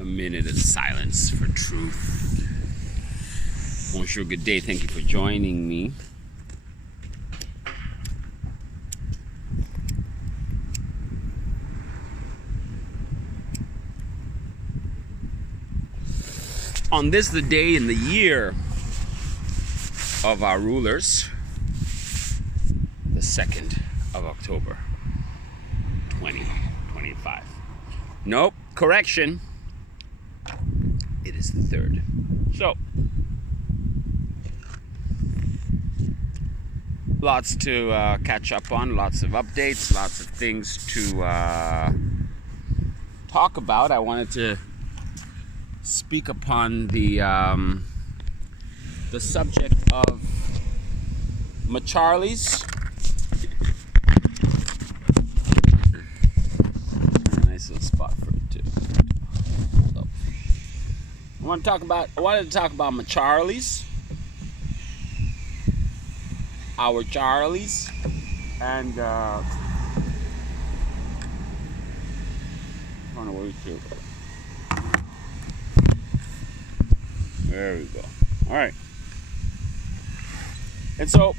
A minute of silence for truth. Bonjour, good day. Thank you for joining me. On this, the day in the year of our rulers, the 2nd of October, 2025. Nope, correction. It is the 3rd. So, lots to catch up on, lots of updates, lots of things to talk about. I wanted to speak upon the subject of CharLies. A nice little spot for it to hold up. I wanted to talk about CharLies, our CharLies, and I don't know where to. There we go. All right. And so,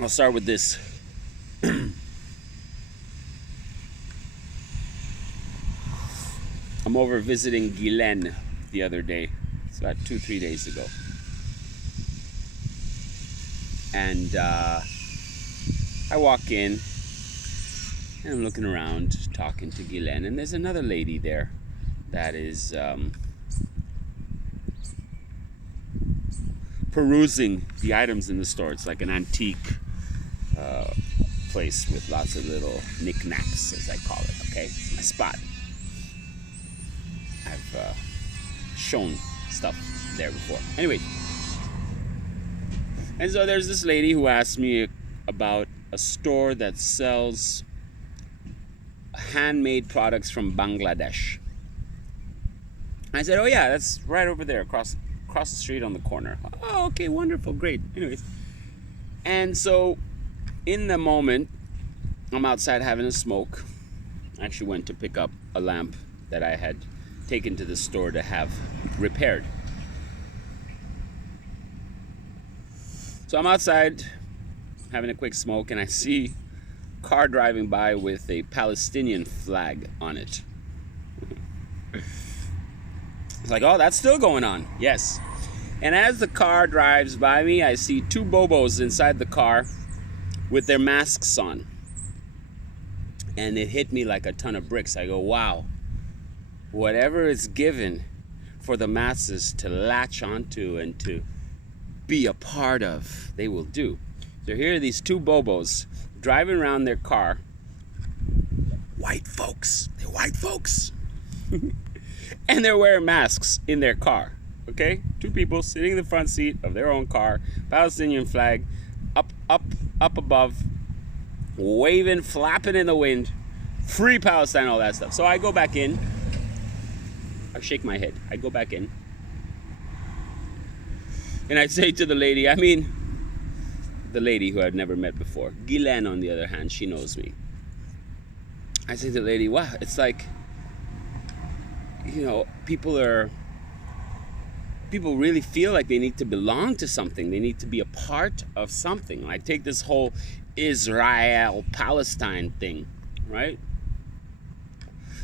I'll start with this. I'm over visiting Guylaine the other day. It's about 2-3 days ago. And I walk in, and I'm looking around, talking to Guylaine, and there's another lady there that is perusing the items in the store. It's like an antique place with lots of little knickknacks, as I call it. Okay, it's my spot. I've shown stuff there before. Anyway, and so there's this lady who asked me about a store that sells handmade products from Bangladesh. I said, oh yeah, that's right over there, across the street on the corner. Oh, okay, wonderful, great. Anyways, and so in the moment, I'm outside having a smoke. I actually went to pick up a lamp that I had taken to the store to have repaired. So I'm outside having a quick smoke, and I see a car driving by with a Palestinian flag on it. It's like, oh, that's still going on. Yes. And as the car drives by me, I see 2 bobos inside the car with their masks on. And it hit me like a ton of bricks. I go, wow. Whatever is given for the masses to latch onto and to be a part of, they will do. So here are these 2 bobos driving around their car. White folks. They're white folks. And they're wearing masks in their car. Okay? 2 people sitting in the front seat of their own car. Palestinian flag up above, waving, flapping in the wind. Free Palestine, all that stuff. So I go back in. I shake my head. I go back in. And I say to the lady, the lady who I've never met before. Guylaine, on the other hand, she knows me. I say to the lady, wow, it's like, people really feel like they need to belong to something. They need to be a part of something. Like, take this whole Israel-Palestine thing, right?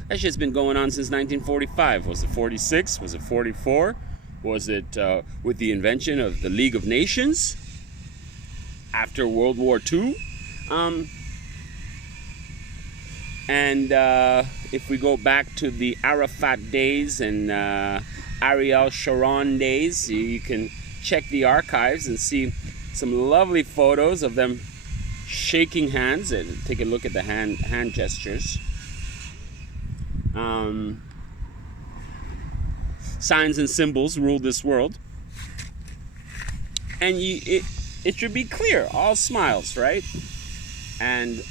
That shit's been going on since 1945. Was it 46? Was it 44? Was it with the invention of the League of Nations after World War II? And if we go back to the Arafat days and Ariel Sharon days, you can check the archives and see some lovely photos of them shaking hands. And take a look at the hand gestures. Signs and symbols rule this world. And it should be clear, all smiles, right? And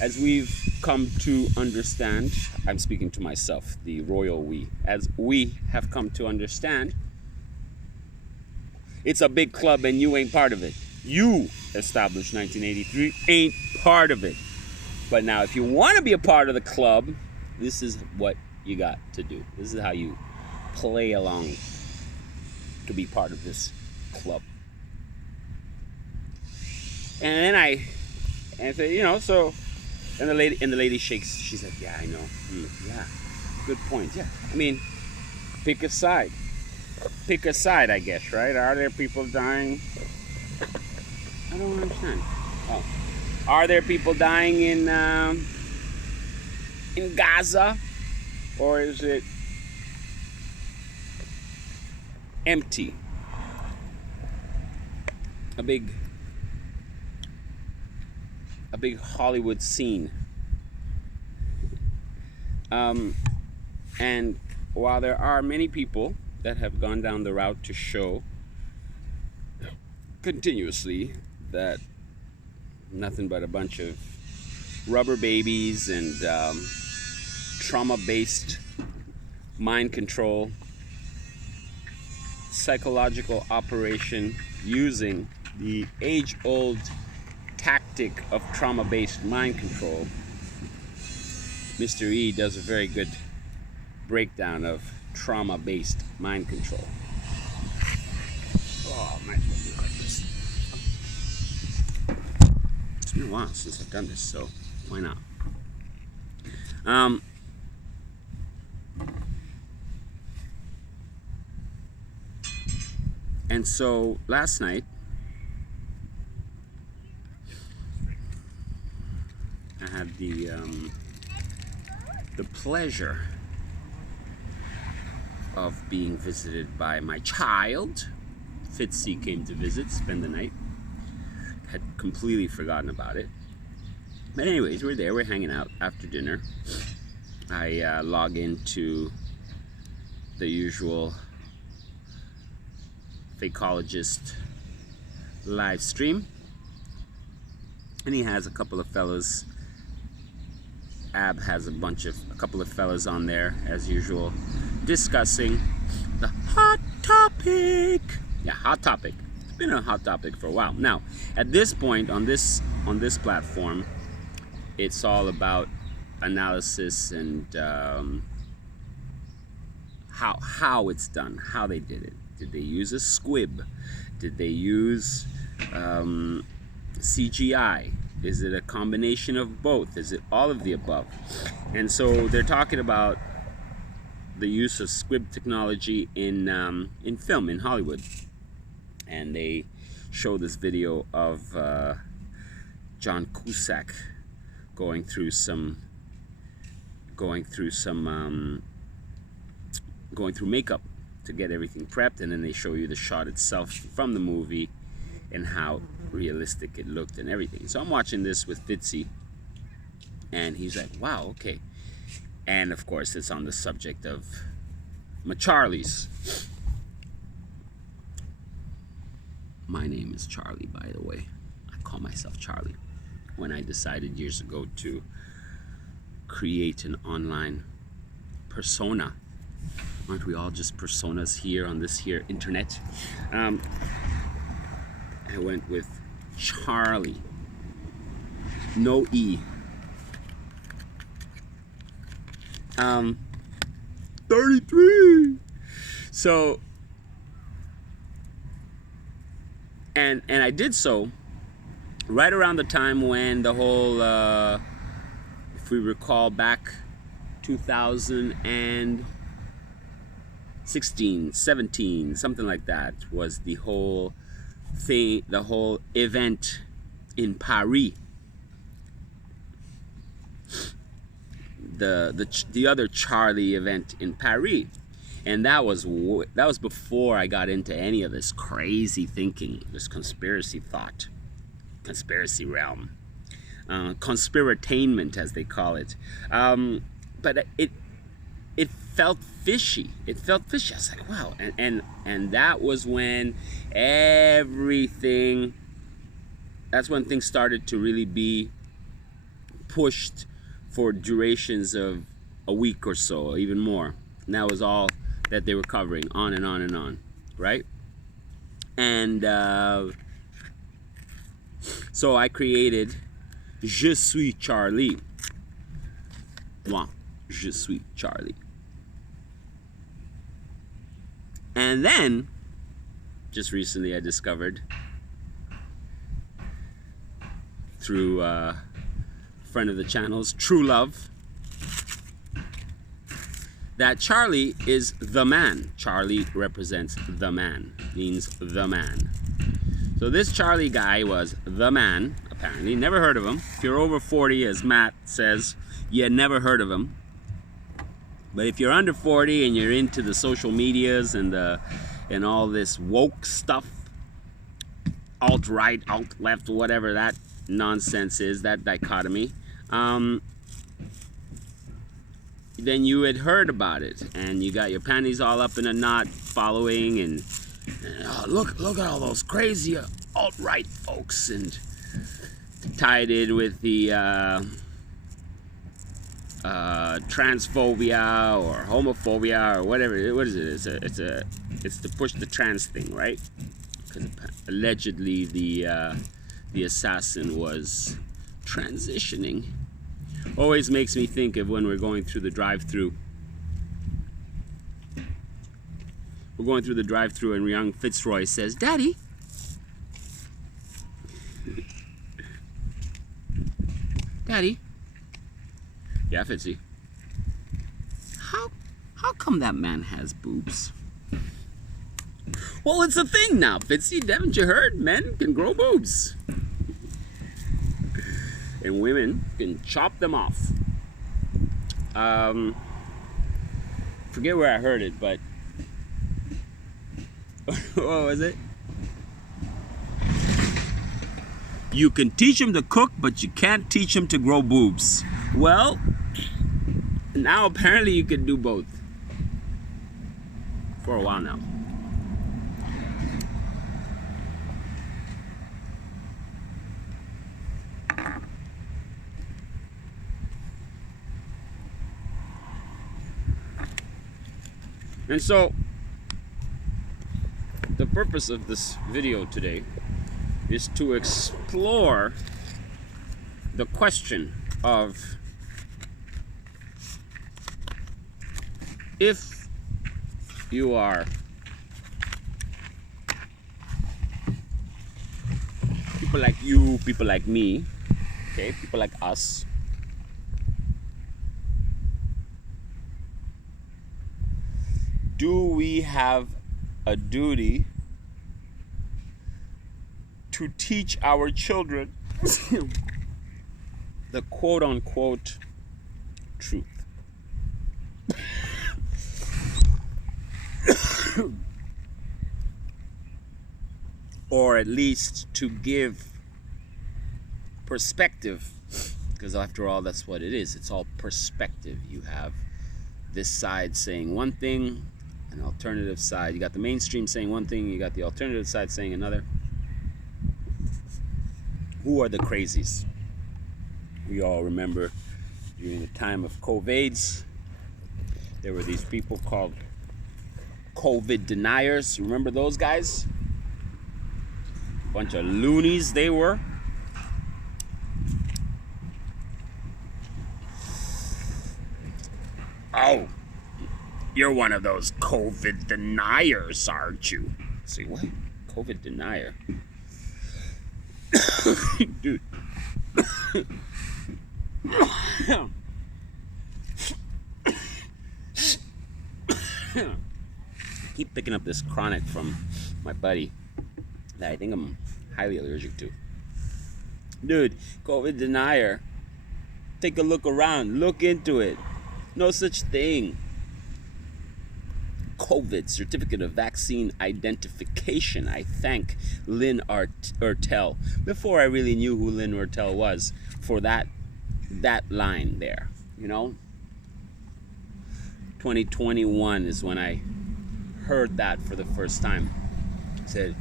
as we've come to understand, I'm speaking to myself, the royal we, as we have come to understand, it's a big club and you ain't part of it. You established 1983, ain't part of it. But now, if you want to be a part of the club, this is what you got to do. This is how you play along to be part of this club. And then I said, you know, so, and the lady shakes. She said, yeah, I know. Yeah, good point. Yeah, I mean, pick a side. Pick a side, I guess, right? Are there people dying? I don't understand. Oh, are there people dying in Gaza, or is it empty? A big Hollywood scene. And while there are many people that have gone down the route to show continuously that nothing but a bunch of rubber babies and trauma-based mind control, psychological operation using the age-old tactic of trauma-based mind control, Mr. E does a very good breakdown of trauma-based mind control. Oh, I might as well do it like this. It's been a while since I've done this, so why not? And so last night, I had the pleasure of being visited by my child. Fitzy came to visit, spend the night. Had completely forgotten about it. But anyways, we're there, we're hanging out after dinner. I log into the usual Fakeologist live stream. And he has a couple of fellas. Ab has a couple of fellas on there, as usual, discussing the hot topic. Yeah, hot topic. It's been a hot topic for a while. Now, at this point on this platform, it's all about analysis and how it's done, how they did it. Did they use a squib? Did they use CGI? Is it a combination of both? Is it all of the above? And so they're talking about the use of squib technology in film, in Hollywood. And they show this video of John Cusack going through makeup to get everything prepped, and then they show you the shot itself from the movie and how realistic it looked and everything. So I'm watching this with Fitzy, and he's like, wow, okay. And of course it's on the subject of my CharLies. My name is Charlie, by the way. I call myself Charlie. When I decided years ago to create an online persona, aren't we all just personas here on this here internet? I went with Charlie. No E. 33. So, and I did so right around the time when the whole, if we recall back 2016, 17, something like that, was the whole thing, the whole event in Paris. The other Charlie event in Paris, and that was before I got into any of this crazy thinking, this conspiracy thought, conspiracy realm, conspiratainment as they call it. But it felt fishy. It felt fishy. I was like, wow, and that was when everything. That's when things started to really be pushed for durations of a week or so, even more. And that was all that they were covering, on and on and on, right? And so I created Je suis Charlie. Moi, je suis Charlie. And then, just recently I discovered through a friend of the channel's True Love that Charlie is the man. Charlie represents the man, means the man. So this Charlie guy was the man, apparently. Never heard of him. If you're over 40, as Matt says, you never heard of him. But if you're under 40 and you're into the social medias and all this woke stuff, alt-right, alt-left, whatever that nonsense is, that dichotomy, then you had heard about it, and you got your panties all up in a knot following, and oh, look at all those crazy alt-right folks, and tied in with the transphobia or homophobia or whatever. What is it? It's to push the trans thing, right? Because allegedly the assassin was transitioning. Always makes me think of when we're going through the drive-through. We're going through the drive-through and young Fitzroy says, "Daddy, Daddy." Yeah, Fitzy. How come that man has boobs? Well, it's a thing now, Fitzy. Haven't you heard? Men can grow boobs. And women can chop them off. Forget where I heard it, but what was it? You can teach him to cook, but you can't teach him to grow boobs. Well, now apparently you can do both. For a while now. And so, the purpose of this video today is to explore the question of if you are people like you, people like me, okay, people like us, do we have a duty to teach our children the quote-unquote truth? Or at least to give perspective, because after all, that's what it is. It's all perspective. You have this side saying one thing, an alternative side. You got the mainstream saying one thing, you got the alternative side saying another. Who are the crazies? We all remember during the time of COVIDs, there were these people called COVID deniers. Remember those guys? Bunch of loonies they were. Oh, you're one of those COVID deniers, aren't you? See what? COVID denier. Dude. Keep picking up this chronic from my buddy that I think I'm highly allergic to. Dude, COVID denier. Take a look around. Look into it. No such thing. COVID, Certificate of Vaccine Identification. I thank Lynn Ertel, before I really knew who Lynn Ertel was, for that line there. You know? 2021 is when I heard that for the first time. It said,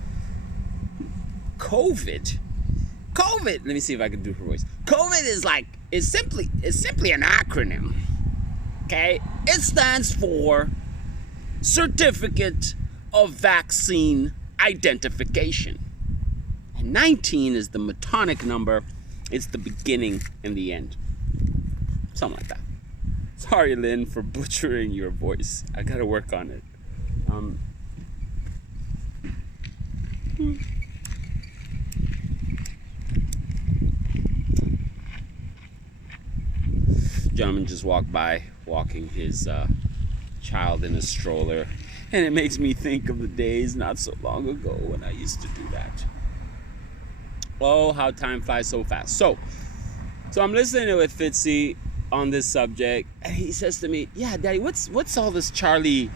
COVID. Let me see if I can do her voice. COVID is simply an acronym. Okay? It stands for Certificate of Vaccine Identification. And 19 is the Metonic number It's the beginning and the end. Something like that. Sorry, Lynn, for butchering your voice. I gotta work on it. Gentleman just walked by, walking his child in a stroller, and it makes me think of the days not so long ago when I used to do that. Oh, how time flies so fast. So I'm listening with Fitzy on this subject, and he says to me, "Yeah, Daddy, what's all this Charlie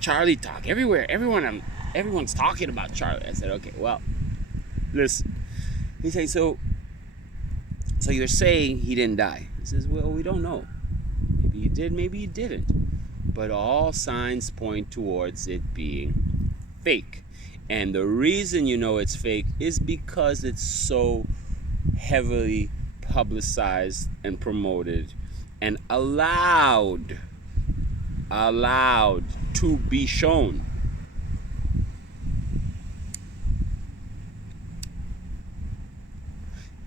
talk everywhere? Everyone's talking about Charlie." I said, "Okay, well, listen." He said, "So you're saying he didn't die?" He says, "Well, we don't know. Maybe he did, maybe he didn't. But all signs point towards it being fake. And the reason you know it's fake is because it's so heavily publicized and promoted and allowed to be shown."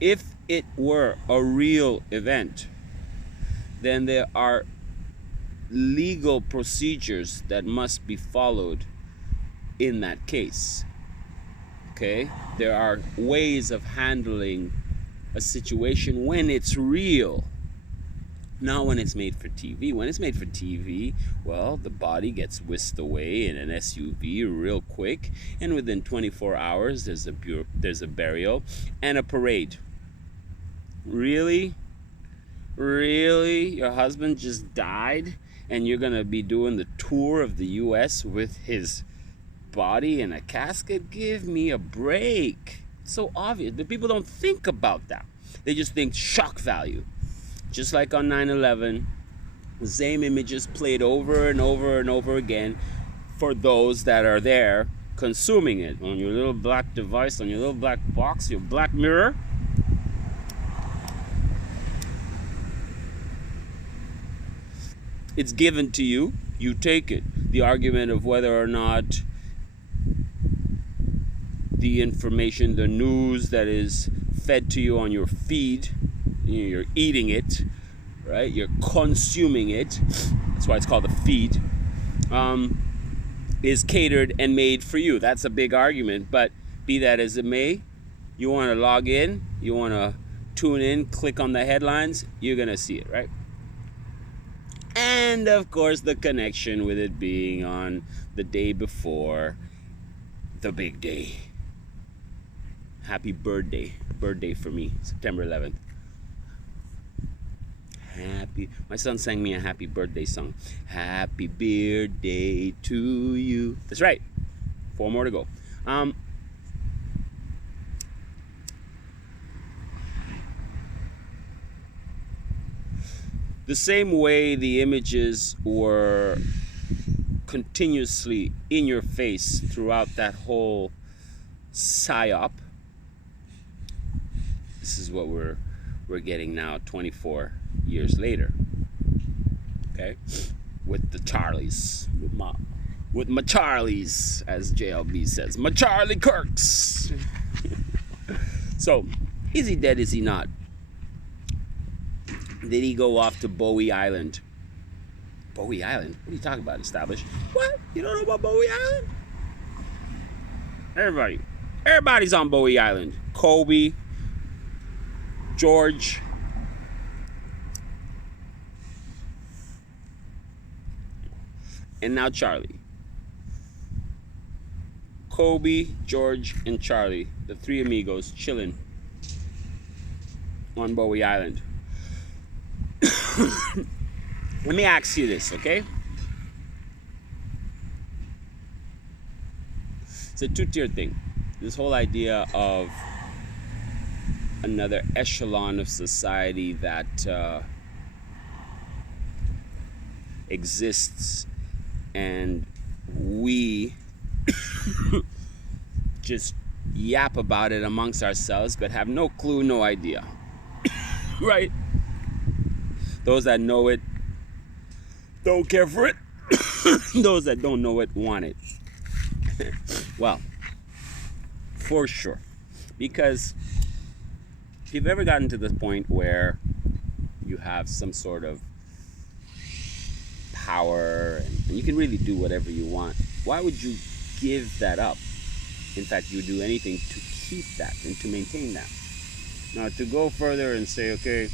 If it were a real event, then there are legal procedures that must be followed in that case. Okay? There are ways of handling a situation when it's real, not when it's made for TV. When it's made for TV, well, the body gets whisked away in an SUV real quick, and within 24 hours there's a burial and a parade. Really? Your husband just died and you're gonna be doing the tour of the US with his body in a casket? Give me a break. It's so obvious, but people don't think about that. They just think shock value. Just like on 9/11, the same images played over and over and over again for those that are there consuming it on your little black device, on your little black box, your black mirror. It's given to you, you take it. The argument of whether or not the information, the news that is fed to you on your feed, you're eating it, right? You're consuming it. That's why it's called a feed. Is catered and made for you. That's a big argument, but be that as it may, you want to log in, you want to tune in, click on the headlines, you're going to see it, right? And of course, the connection with it being on the day before the big day. Happy birthday for me, September 11th. My son sang me a happy birthday song. Happy birthday to you. That's right. 4 more to go. The same way the images were continuously in your face throughout that whole psyop, this is what we're getting now 24 years later. Okay? With the CharLies. With my CharLies, as JLB says. My Charlie Kirks. So, is he dead, is he not? Did he go off to Bowie Island? Bowie Island? What are you talking about, established? What? You don't know about Bowie Island? Everybody's on Bowie Island. Kobe, George, and now Charlie. Kobe, George, and Charlie, the 3 amigos chilling on Bowie Island. Let me ask you this, okay? It's a 2-tier thing. This whole idea of another echelon of society that exists, and we just yap about it amongst ourselves but have no clue, no idea. Right? Those that know it don't care for it. Those that don't know it want it. Well, for sure. Because if you've ever gotten to the point where you have some sort of power and you can really do whatever you want, why would you give that up? In fact, you would do anything to keep that and to maintain that. Now, to go further and say, okay,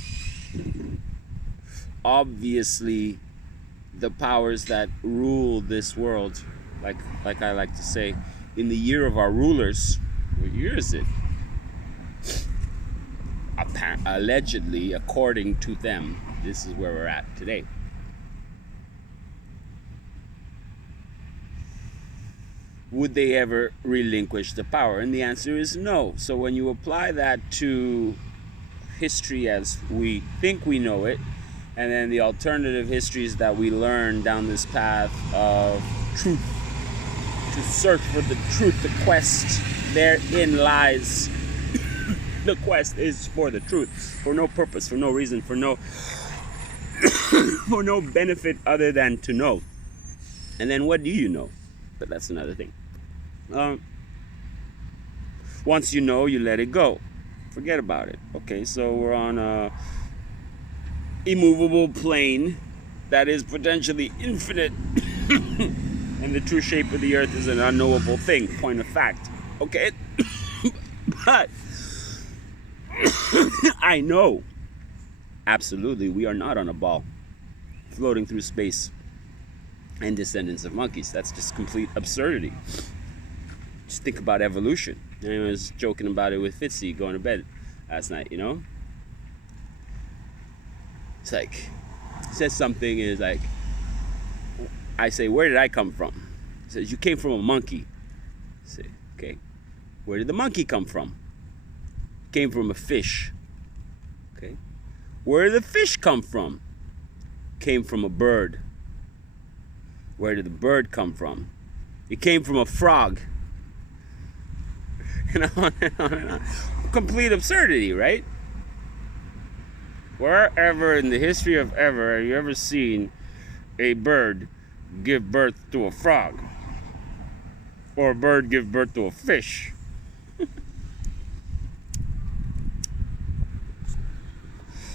obviously the powers that rule this world, like I like to say, in the year of our rulers, what year is it? Allegedly, according to them, this is where we're at today. Would they ever relinquish the power? And the answer is no. So when you apply that to history as we think we know it, and then the alternative histories that we learn down this path of truth, to search for the truth, the quest, therein lies. The quest is for the truth, for no purpose, for no reason, for no for no benefit other than to know. And then what do you know? But that's another thing. Once you know, you let it go. Forget about it. Okay, so we're on a immovable plane that is potentially infinite. And the true shape of the earth is an unknowable thing. Point of fact. Okay? But I know, absolutely, we are not on a ball floating through space and descendants of monkeys. That's just complete absurdity. Just think about evolution. And I was joking about it with Fitzy going to bed last night, you know? It's like, he says something, and it's like, I say, where did I come from? He says, you came from a monkey. I say, okay, where did the monkey come from? Came from a fish. Okay, where did the fish come from? Came from a bird. Where did the bird come from? It came from a frog. And on and on and on. Complete absurdity, right? Wherever in the history of ever have you ever seen a bird give birth to a frog? Or a bird give birth to a fish?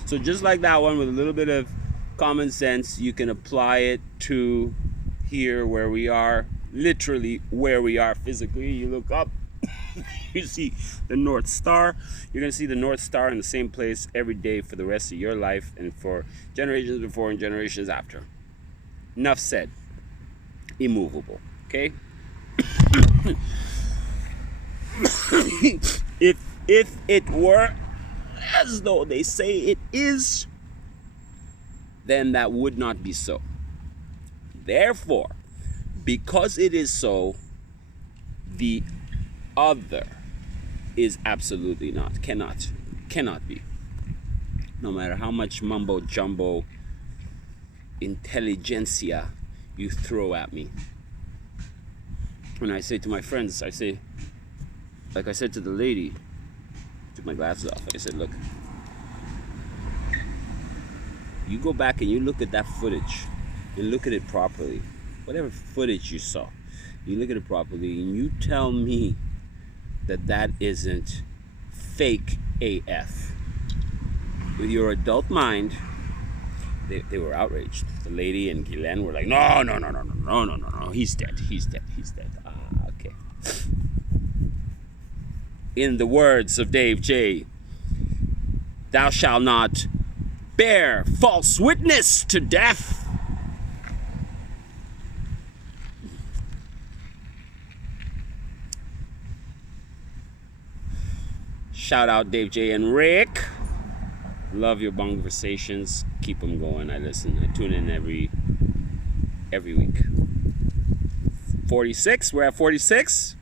So just like that one, with a little bit of common sense, you can apply it to here where we are, literally where we are physically. You look up, you see the North Star. You're going to see the North Star in the same place every day for the rest of your life and for generations before and generations after. Enough said. Immovable. Okay? If it were as though they say it is, then that would not be so. Therefore, because it is so, the other is absolutely not, cannot be. No matter how much mumbo jumbo intelligentsia you throw at me. When I say to my friends, I say, like I said to the lady, took my glasses off, I said, look, you go back and you look at that footage and look at it properly. Whatever footage you saw, you look at it properly and you tell me that that isn't fake AF. With your adult mind, they were outraged. The lady and Guylaine were like, no, he's dead. Ah, okay. In the words of Dave J, thou shalt not bear false witness to death. Shout out Dave J and Rick. Love your conversations. Keep them going. I listen. I tune in every week. 46. We're at 46.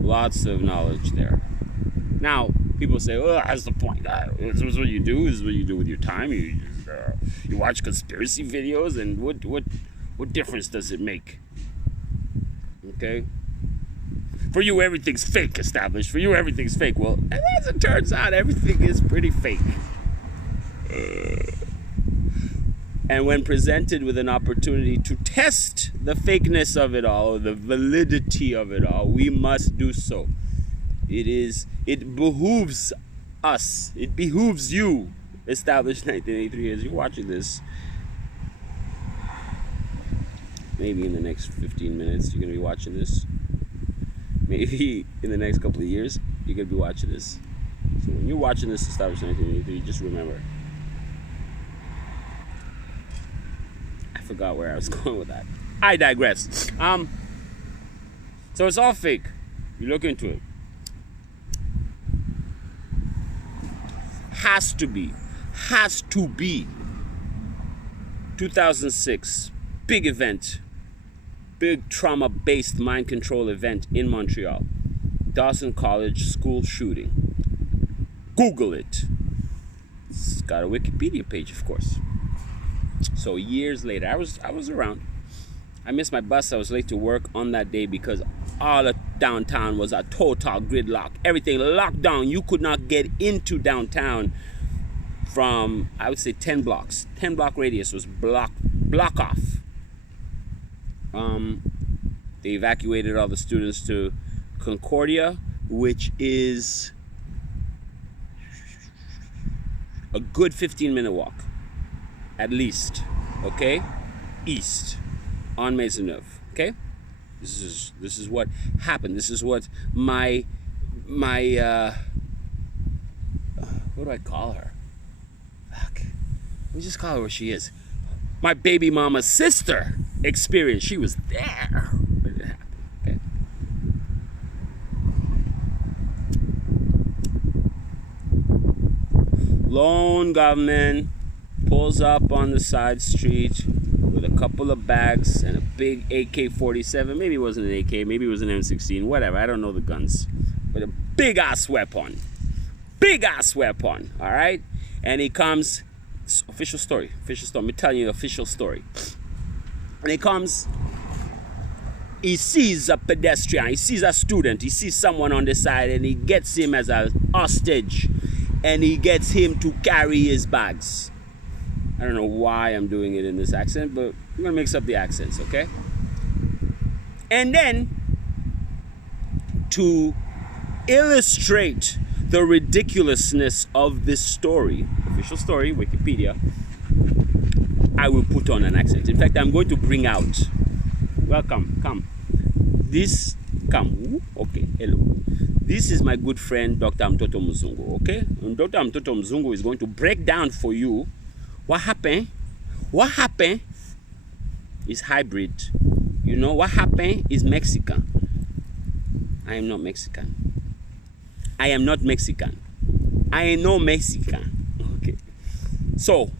Lots of knowledge there. Now, people say, "Oh, that's the point. This is what you do. This is what you do with your time. You watch conspiracy videos, and what difference does it make?" Okay. For you, everything's fake, established. For you, everything's fake. Well, as it turns out, everything is pretty fake. And when presented with an opportunity to test the fakeness of it all, or the validity of it all, we must do so. It behooves us, it behooves you, established 1983, as you're watching this. Maybe in the next 15 minutes, you're going to be watching this. Maybe in the next couple of years, you're going to be watching this. So when you're watching this, established 1983, just remember. I forgot where I was going with that. I digress. So it's all fake. You look into it. Has to be 2006, big event, big trauma-based mind control event in Montreal. Dawson College school shooting. Google it. It's got a Wikipedia page, of course. So years later, I was around. I missed my bus. I was late to work on that day because all of downtown was a total gridlock. Everything locked down. You could not get into downtown from, I would say, 10 blocks. 10 block radius was block off. They evacuated all the students to Concordia, which is a good 15-minute walk, at least, okay? East on Maisonneuve, okay? This is what happened. This is what my what do I call her? Fuck. We just call her what she is. My baby mama's sister experienced. She was there when it happened, okay? Lone gunman pulls up on the side street with a couple of bags and a big AK-47. Maybe it wasn't an AK, maybe it was an M16, whatever. I don't know the guns. But a big ass weapon. Big ass weapon, all right? And he comes, official story. I'm telling you the official story. And he comes, he sees a pedestrian, he sees a student, he sees someone on the side, and he gets him as a hostage. And he gets him to carry his bags. I don't know why I'm doing it in this accent, but I'm gonna mix up the accents, okay? And then, to illustrate the ridiculousness of this story, official story, Wikipedia, I will put on an accent. In fact, I'm going to bring out, welcome, come. This, come, okay, hello. This is my good friend, Dr. Mtoto Mzungu, okay? And Dr. Mtoto Mzungu is going to break down for you what happened. What happened is hybrid. You know, what happened is Mexican. I am not Mexican. I am not Mexican. I am no Mexican. Okay. So,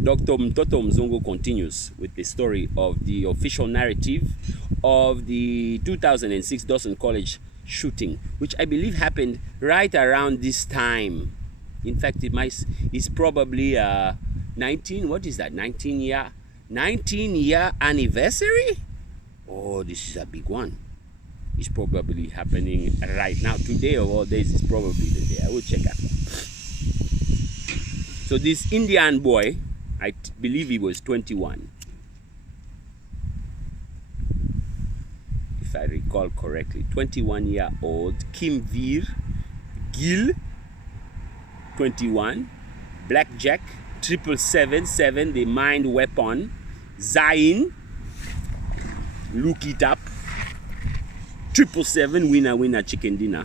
Dr. Mtoto Mzungu continues with the story of the official narrative of the 2006 Dawson College shooting, which I believe happened right around this time. In fact, it's probably 19 year anniversary. Oh, this is a big one. It's probably happening right now. Today of all days is probably the day. I will check after. So this Indian boy, I believe he was 21. If I recall correctly, 21-year-old Kimveer Gill, 21, Blackjack, 777, the mind weapon, Zain, look it up, 777, winner, chicken dinner.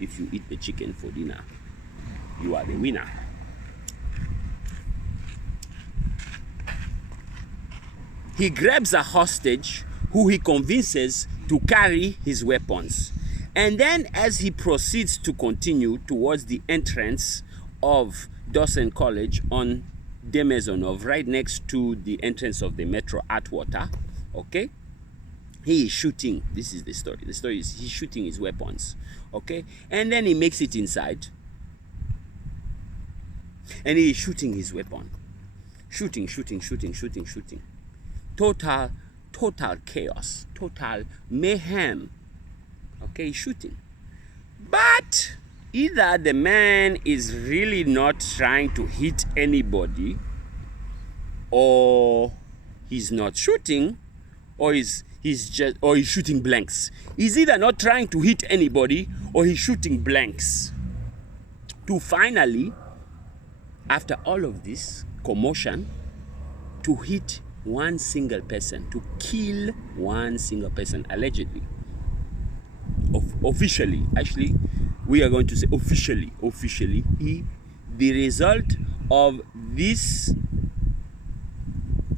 If you eat the chicken for dinner, you are the winner. He grabs a hostage who he convinces to carry his weapons. And then as he proceeds to continue towards the entrance of Dawson College on Des Maisonneuve, right next to the entrance of the metro Atwater, okay? He is shooting. This is the story. The story is he's shooting his weapons, okay? And then he makes it inside. And he is shooting his weapon. Shooting. Total chaos, total mayhem. Okay, shooting. But either the man is really not trying to hit anybody, or he's not shooting, or he's shooting blanks. He's either not trying to hit anybody or he's shooting blanks. To finally, after all of this commotion, to hit one single person, to kill one single person, allegedly. Officially, actually, we are going to say officially, the result of this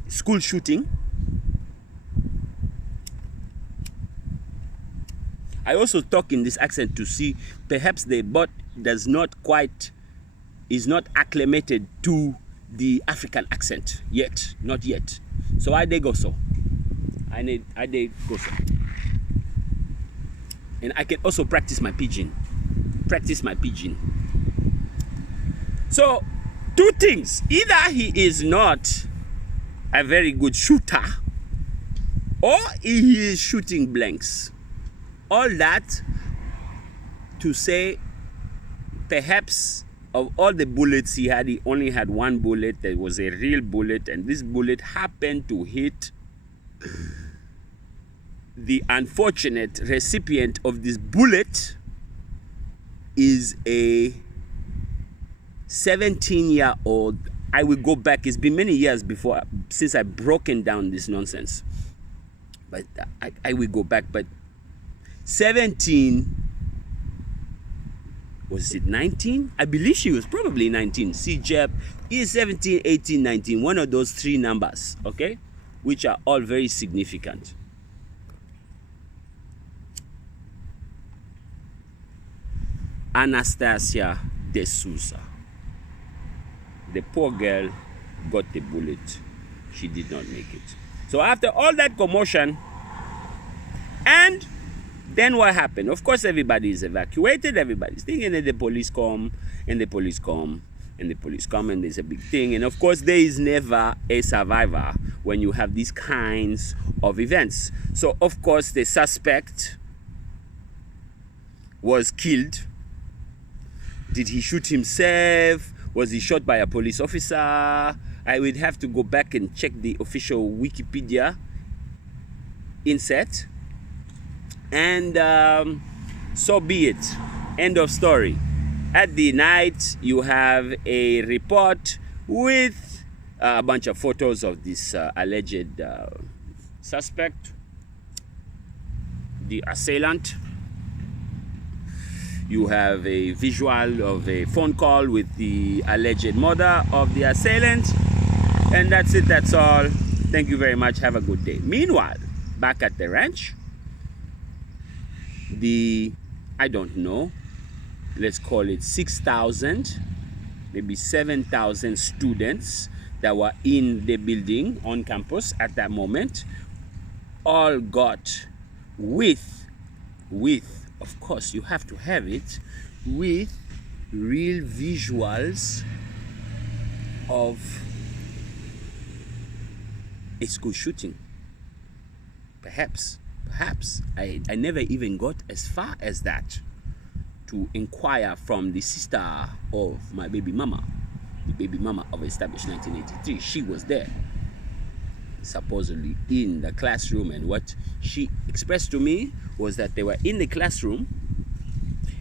school shooting. I also talk in this accent to see perhaps the bot is not acclimated to the African accent yet, not yet. So I dey go so. And I can also practice my pidgin. So, two things. Either he is not a very good shooter, or he is shooting blanks. All that to say, perhaps of all the bullets he had, he only had one bullet that was a real bullet, and this bullet happened to hit the unfortunate recipient of this bullet is a 17-year-old. I will go back. It's been many years since I've broken down this nonsense. But I will go back. But 17, was it 19? I believe she was probably 19. See, Jeb is 17, 18, 19. One of those three numbers, okay? Which are all very significant. Anastasia De Souza. The poor girl got the bullet. She did not make it. So after all that commotion, and then what happened? Of course, everybody is evacuated. Everybody's thinking that the police come, and the police come, and the police come, and there's a big thing. And of course, there is never a survivor when you have these kinds of events. So of course, the suspect was killed. Did he shoot himself? Was he shot by a police officer? I would have to go back and check the official Wikipedia insert. And so be it. End of story. At the night, you have a report with a bunch of photos of this alleged suspect, the assailant. You have a visual of a phone call with the alleged mother of the assailant. And that's it, that's all. Thank you very much. Have a good day. Meanwhile, back at the ranch, I don't know, let's call it 6,000, maybe 7,000 students that were in the building on campus at that moment, all got with, of course, you have to have it, with real visuals of a school shooting. Perhaps. I never even got as far as that to inquire from the sister of my baby mama, the baby mama of established 1983. She was there, supposedly in the classroom, and what she expressed to me was that they were in the classroom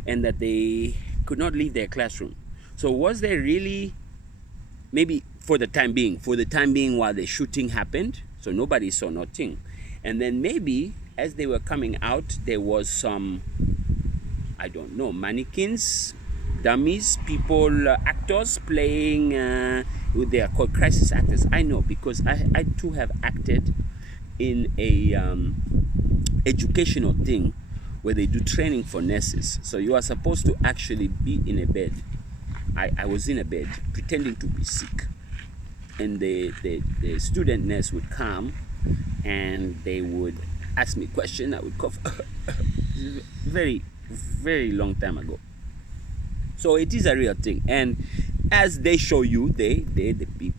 and that they could not leave their classroom. So was there really, maybe for the time being while the shooting happened, so nobody saw nothing, and then maybe as they were coming out, there was some, I don't know, mannequins, dummies, people, actors playing, they are called crisis actors. I know, because I too have acted in a educational thing where they do training for nurses. So you are supposed to actually be in a bed. I was in a bed pretending to be sick, and the student nurse would come and they would ask me question. I would cough. Very, very long time ago. So it is a real thing. And as they show you, the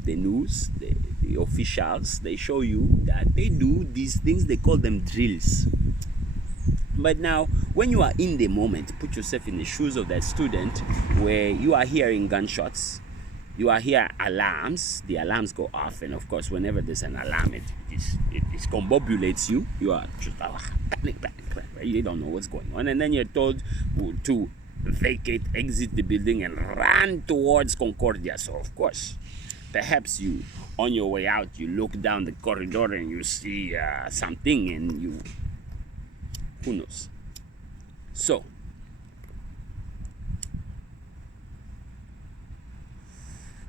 news, the officials, they show you that they do these things, they call them drills. But now, when you are in the moment, put yourself in the shoes of that student where you are hearing gunshots, you are hear alarms. The alarms go off, and of course, whenever there's an alarm, it discombobulates you. You are just panic, right? You don't know what's going on, and then you're told to vacate, exit the building, and run towards Concordia. So of course, perhaps you, on your way out, you look down the corridor and you see something, and you, who knows? So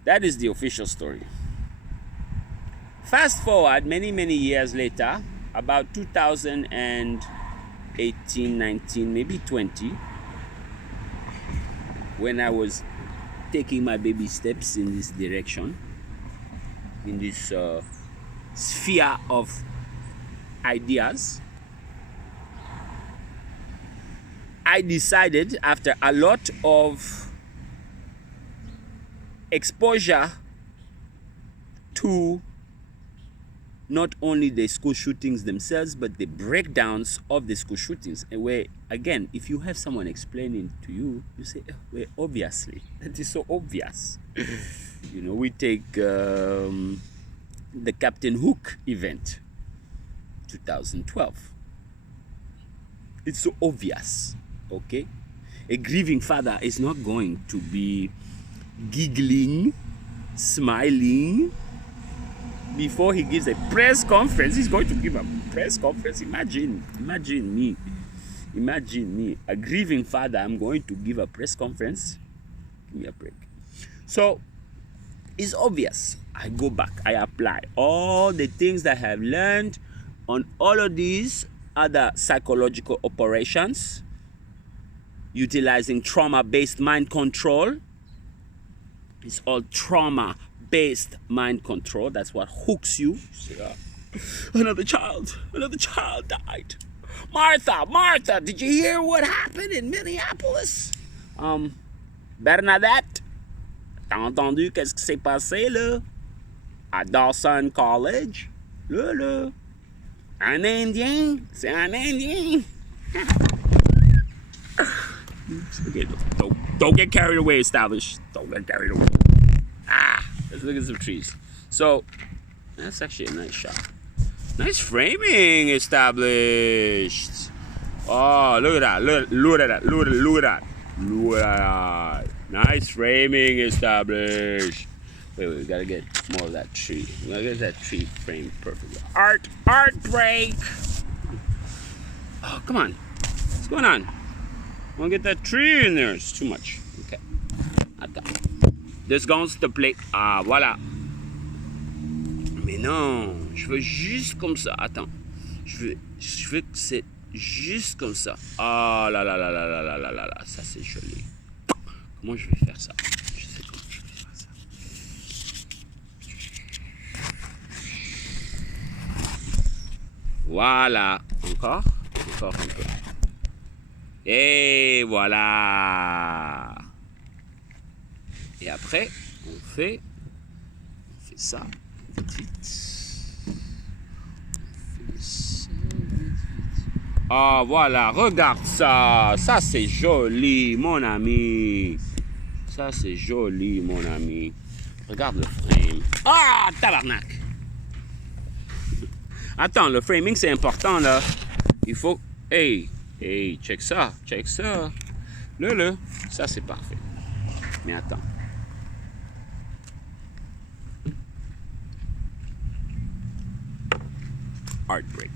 that is the official story. Fast forward many years later, about 2018, 19, maybe 20, when I was taking my baby steps in this direction, in this sphere of ideas, I decided, after a lot of exposure to not only the school shootings themselves, but the breakdowns of the school shootings, and where, again, if you have someone explaining to you, you say, oh, well, obviously, that is so obvious. You know, we take the Captain Hook event, 2012. It's so obvious, okay? A grieving father is not going to be giggling, smiling, before he gives a press conference. He's going to give a press conference. Imagine me, a grieving father. I'm going to give a press conference. Give me a break. So it's obvious. I go back, I apply all the things that I have learned on all of these other psychological operations, utilizing trauma-based mind control. It's all trauma-based mind control. That's what hooks you. Another child died. Martha, did you hear what happened in Minneapolis? Bernadette, t'as entendu qu'est-ce qui s'est passé là? À Dawson College? Là. Un Indien? C'est un Indien? Okay, don't get carried away, established. Don't get carried away. Let's look at some trees. So, that's actually a nice shot. Nice framing, established. Oh, look at that. Look at that. Nice framing, established. Wait, we gotta get more of that tree. We gotta get that tree framed perfectly. Art break. Oh, come on. What's going on? I want to get that tree in there. It's too much. Okay. Attends. 2 secondes, s'il te plaît. Ah, voilà. Mais non, je veux juste comme ça. Attends. Je veux que c'est juste comme ça. Ah là. Ça, c'est joli. Comment je vais faire ça? Je sais comment je vais faire ça. Voilà. Encore un peu. Et voilà. Et après, on fait ça vite. Ah voilà, regarde ça. Ça c'est joli, mon ami. Ça c'est joli, mon ami. Regarde le frame. Ah, tabarnak. Attends, le framing c'est important là. Il faut... Hey, check ça. Le. Ça c'est parfait. Mais attends. Art break.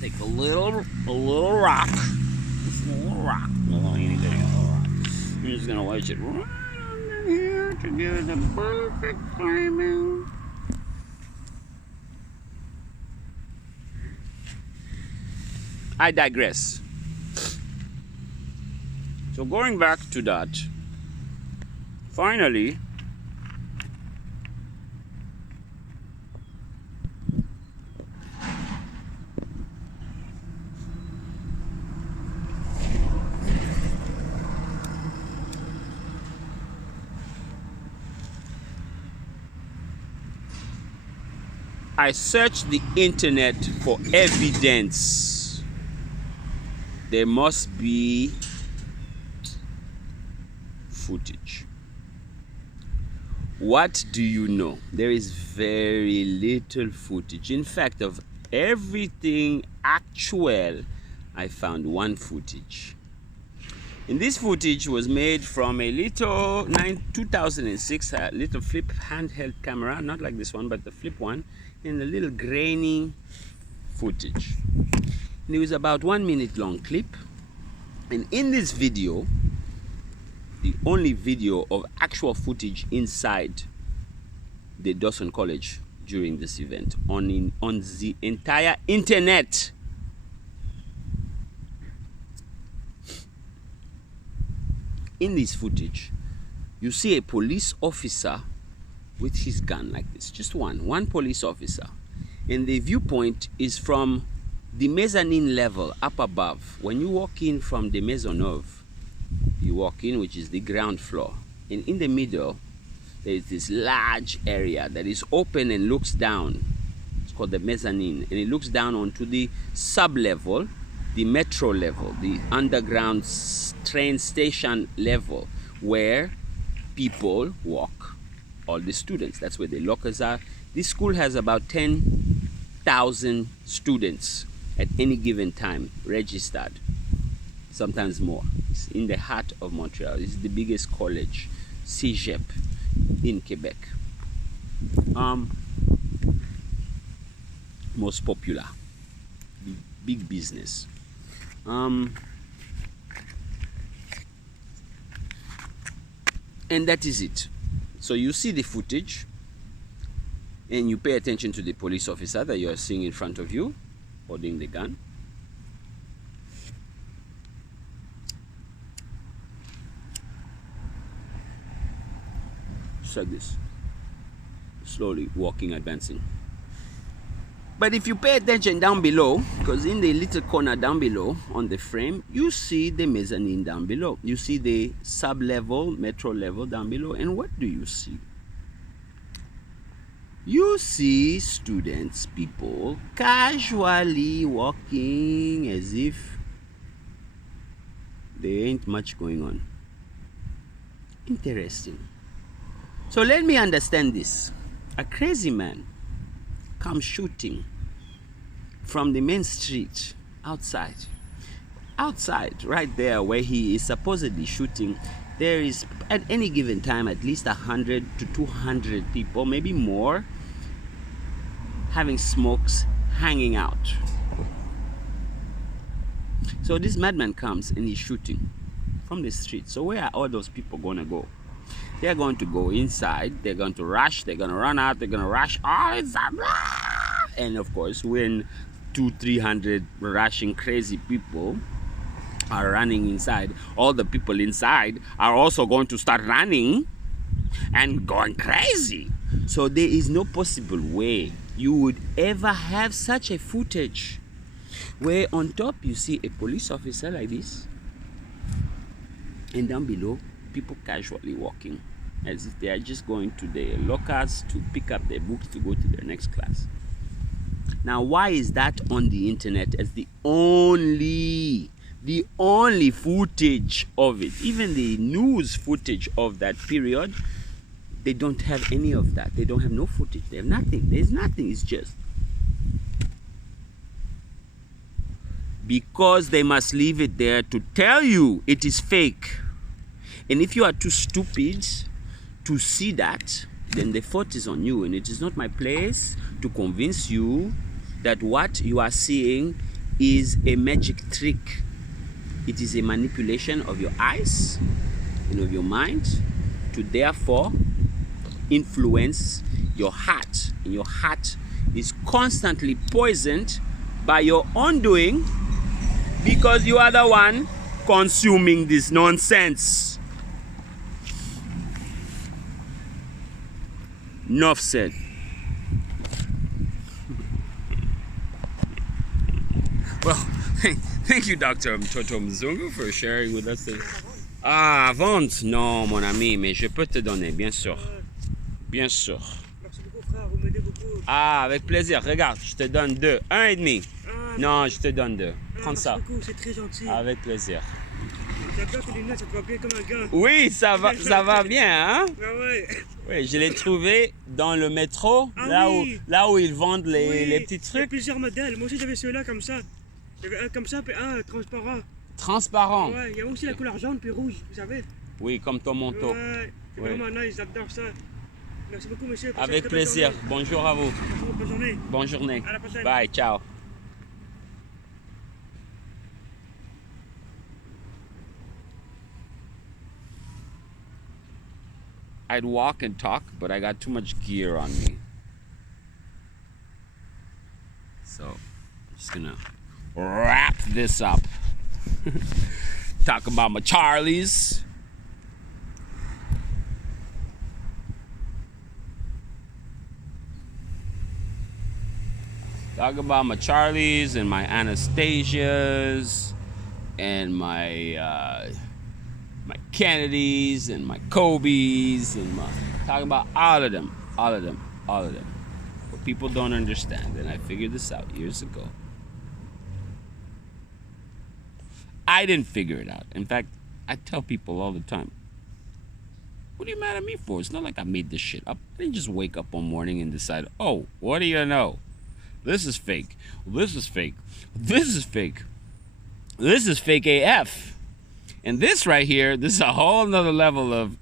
Take a little rock. Just a little rock. No, anything. A little rock. I'm just gonna wedge it right under here to give it the perfect framing. I digress. So going back to that, finally, I searched the internet for evidence. There must be footage. What do you know? There is very little footage. In fact, of everything actual, I found one footage. And this footage was made from a little 2006 little flip handheld camera, not like this one, but the flip one, and a little grainy footage. And it was about 1 minute long clip. And in this video, the only video of actual footage inside the Dawson College during this event on the entire internet. In this footage, you see a police officer with his gun like this, just one police officer. And the viewpoint is from the mezzanine level up above. When you walk in from the Maisonneuve, you walk in, which is the ground floor, and in the middle there is this large area that is open and looks down. It's called the mezzanine, and it looks down onto the sub-level, the metro level, the underground train station level, where people walk, all the students. That's where the lockers are. This school has about 10,000 students at any given time registered, sometimes more. It's in the heart of Montreal. It's the biggest college, CEGEP, in Quebec. Most popular, big business. And that is it. So you see the footage and you pay attention to the police officer that you are seeing in front of you holding the gun. Just like this, slowly walking, advancing. But if you pay attention down below, because in the little corner down below on the frame, you see the mezzanine down below. You see the sub-level, metro level down below. And what do you see? You see students, people, casually walking as if there ain't much going on. Interesting. So let me understand this. A crazy man comes shooting from the main street outside right there where he is supposedly shooting. There is at any given time at least 100 to 200 people, maybe more, having smokes, hanging out. So this madman comes and he's shooting from the street. So where are all those people gonna go? They're going to go inside, they're going to rush, they're going to run out, they're going to rush all inside. And of course, when 200-300 rushing crazy people are running inside, all the people inside are also going to start running and going crazy. So there is no possible way you would ever have such a footage where on top you see a police officer like this, and down below people casually walking as if they are just going to their lockers to pick up their books to go to their next class. Now, why is that on the internet as the only footage of it? Even the news footage of that period, they don't have any of that. They don't have no footage. They have nothing. There's nothing. It's just because they must leave it there to tell you it is fake. And if you are too stupid to see that, then the fault is on you. And it is not my place to convince you that what you are seeing is a magic trick. It is a manipulation of your eyes and of your mind to therefore influence your heart. And your heart is constantly poisoned by your own doing because you are the one consuming this nonsense. Enough said. Well, thank you, Dr. Mtoto Mzungu, for sharing with us this. Ah, vente? Non, mon ami, mais je peux te donner, bien sûr. Bien sûr. Merci beaucoup, frère, vous m'aidez beaucoup. Ah, avec plaisir. Regarde, je te donne 2. 1,5. Non, je te donne 2. Prends ça. Merci beaucoup, c'est très gentil. Avec plaisir. Ok. J'adore tes lunettes, ça te va bien comme un gars. Oui, ça va bien, hein? Ah ouais. Oui, je l'ai trouvé dans le métro, Ah oui. là où ils vendent les petits Il y a trucs. plusieurs modèles. Moi aussi, j'avais ceux-là comme ça. Il y avait un comme ça, puis un transparent. Transparent. Ouais, il y a aussi la couleur jaune puis rouge, vous savez. Oui, comme ton manteau. Ouais, c'est Ouais. vraiment nice, j'adore ça. Merci beaucoup, monsieur. Passez Avec une très belle plaisir. journée. Bonjour à vous. Bonne journée. Bonne journée. À la prochaine. Bye, ciao. I'd walk and talk, but I got too much gear on me. So, I'm just gonna wrap this up. Talk about my CharLies. Talk about my CharLies and my Anastasias and my my Kennedys and my Kobe's and my talking about all of them. But people don't understand, and I figured this out years ago. I didn't figure it out. In fact, I tell people all the time, what are you mad at me for? It's not like I made this shit up. I didn't just wake up one morning and decide, oh, what do you know? This is fake. This is fake. This is fake. This is fake AF. And this right here, this is a whole nother level of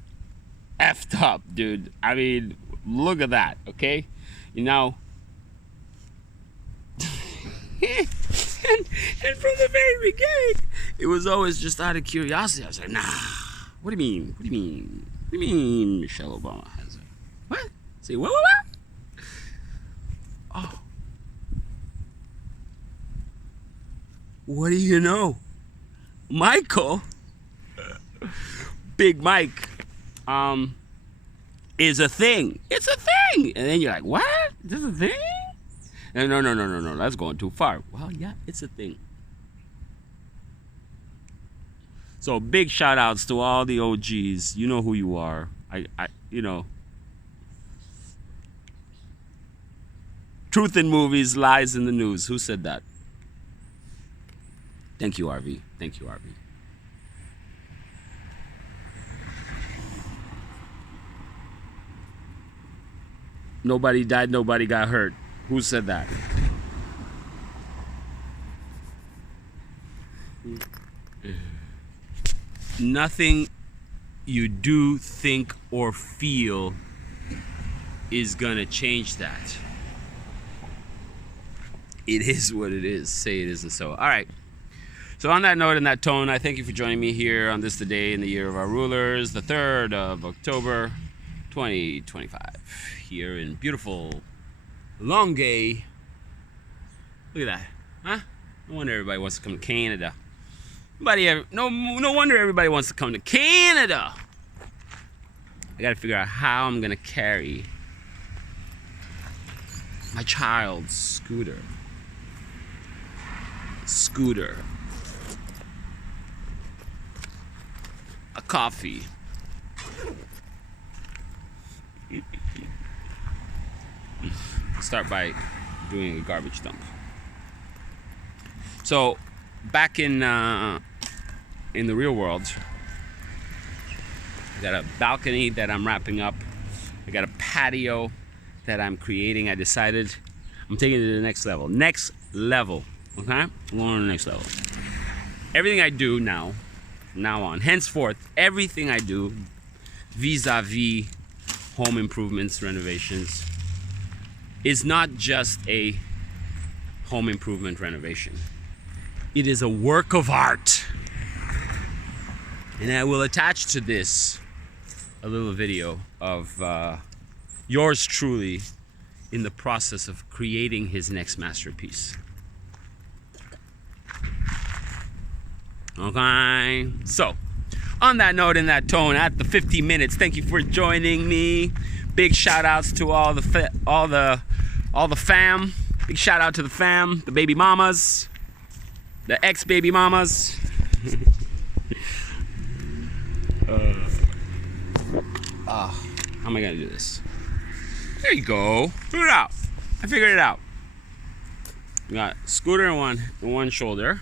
effed up, dude. I mean, look at that, okay? You know, and from the very beginning, it was always just out of curiosity. I was like, nah, what do you mean? What do you mean? What do you mean Michelle Obama has it? What? Say, what? Oh. What do you know? Michael, Big Mike, is a thing. It's a thing. And then you're like, what? This is a thing? And no, that's going too far. Well, yeah, it's a thing. So big shout outs to all the OGs. You know who you are. You know. Truth in movies, lies in the news. Who said that? Thank you, RV. Thank you, RV. Nobody died, nobody got hurt. Who said that? Nothing you do, think, or feel is gonna change that. It is what it is. Say it isn't so. All right. So on that note and that tone, I thank you for joining me here on this the day in the year of our rulers, the 3rd of October, 2025, here in beautiful Longueuil. Look at that, huh? No wonder everybody wants to come to Canada. No wonder everybody wants to come to Canada. I gotta figure out how I'm gonna carry my child's scooter. A coffee. Start by doing a garbage dump. So, back in the real world, I got a balcony that I'm wrapping up. I got a patio that I'm creating. I decided I'm taking it to the next level. Next level, okay? I'm going on the next level. Everything I do now on, henceforth, everything I do vis-a-vis home improvements, renovations, is not just a home improvement renovation. It is a work of art. And I will attach to this a little video of yours truly in the process of creating his next masterpiece. Okay, so on that note and that tone, at the 50 minutes, thank you for joining me. Big shout outs to all the fam. Big shout out to the fam, the baby mamas, the ex-baby mamas. How am I gonna do this? There you go. Figure it out. I figured it out. We got scooter in one shoulder.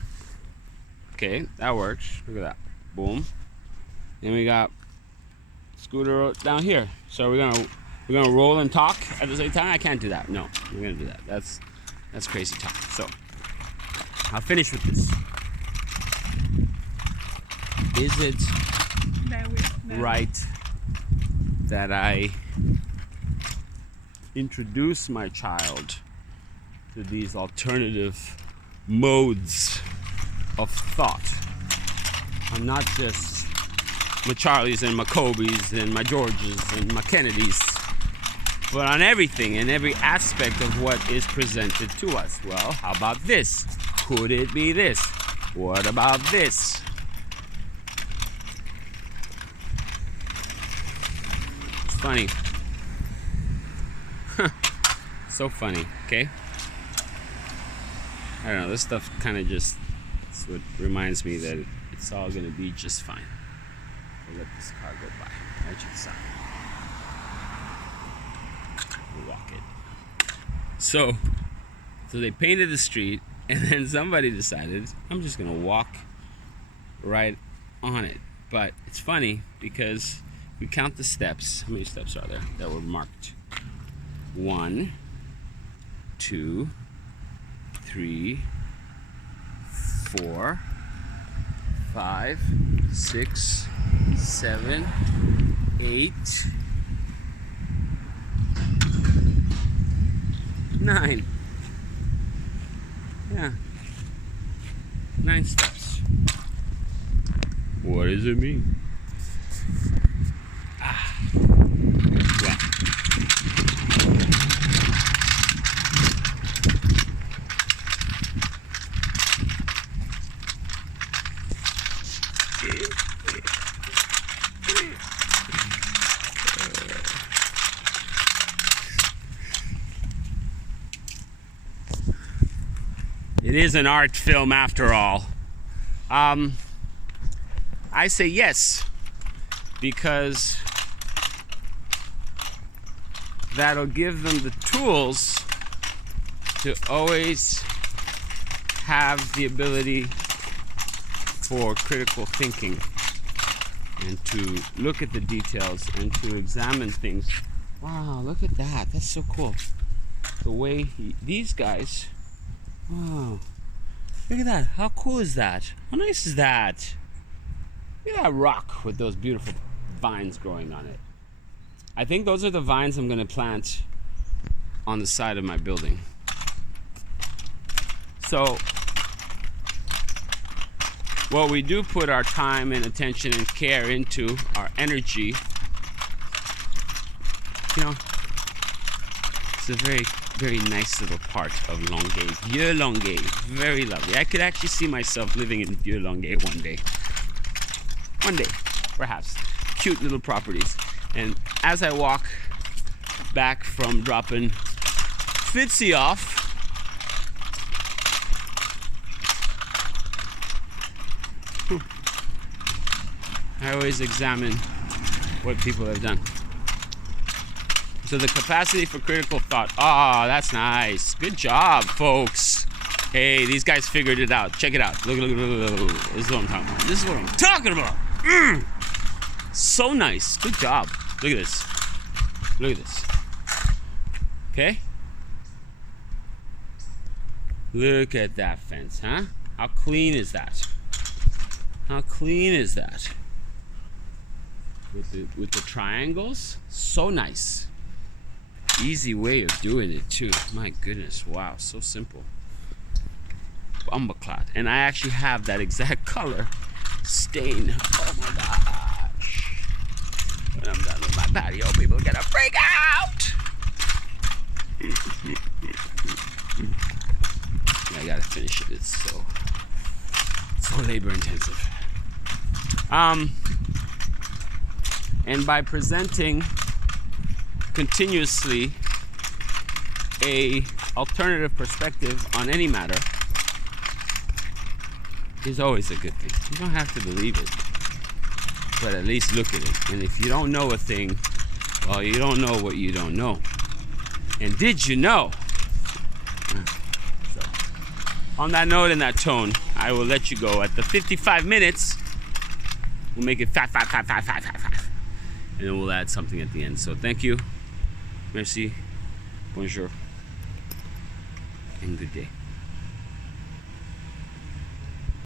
Okay, that works. Look at that. Boom. Then we got Scooter down here. So we're gonna roll and talk at the same time. I can't do that. No, we're gonna do that. That's crazy talk. So I'll finish with this. Is it right that I introduce my child to these alternative modes of thought? I'm not just my CharLies and my Kobe's and my Georges and my Kennedys, but on everything and every aspect of what is presented to us. Well, how about this? Could it be this? What about this? It's funny. So funny, okay? I don't know, this stuff kind of just, it's what reminds me that it's all gonna be just fine. We'll let this car go by, right to the side. We'll walk it. So they painted the street, and then somebody decided, I'm just gonna walk right on it. But it's funny because we count the steps. How many steps are there that were marked? 1, 2, 3, 4, 5, 6, 7, 8, 9. Yeah. 9 steps. What does it mean? Well. It is an art film after all. I say yes, because that'll give them the tools to always have the ability for critical thinking and to look at the details and to examine things. Wow, look at that. That's so cool. The way these guys, wow, look at that. How cool is that? How nice is that? Look at that rock with those beautiful vines growing on it. I think those are the vines I'm going to plant on the side of my building. So, what we do put our time and attention and care into, our energy, you know, it's a very, very nice little part of Longueuil. Vieux-Longueuil, very lovely. I could actually see myself living in Vieux-Longueuil one day. One day, perhaps. Cute little properties. And as I walk back from dropping Fitzy off, I always examine what people have done. So the capacity for critical thought. Oh, that's nice. Good job, folks. Hey, these guys figured it out. Check it out. Look. This is what I'm talking about. This is what I'm talking about. So nice. Good job. Look at this. Look at this. Okay? Look at that fence, huh? How clean is that? How clean is that? With the triangles? So nice. Easy way of doing it too. My goodness, wow, so simple. Bumbleclot. And I actually have that exact color stain. Oh my gosh. When I'm done with my patio, people are gonna freak out. I gotta finish it. It's so labor intensive. And by presenting continuously a alternative perspective on any matter is always a good thing. You don't have to believe it, but at least look at it. And if you don't know a thing, well, you don't know what you don't know. And did you know? So, on that note and that tone, I will let you go at the 55 minutes We'll make it fat, fat, fat, fat, fat, fat, fat. And then we'll add something at the end. So thank you. Merci. Bonjour. And good day.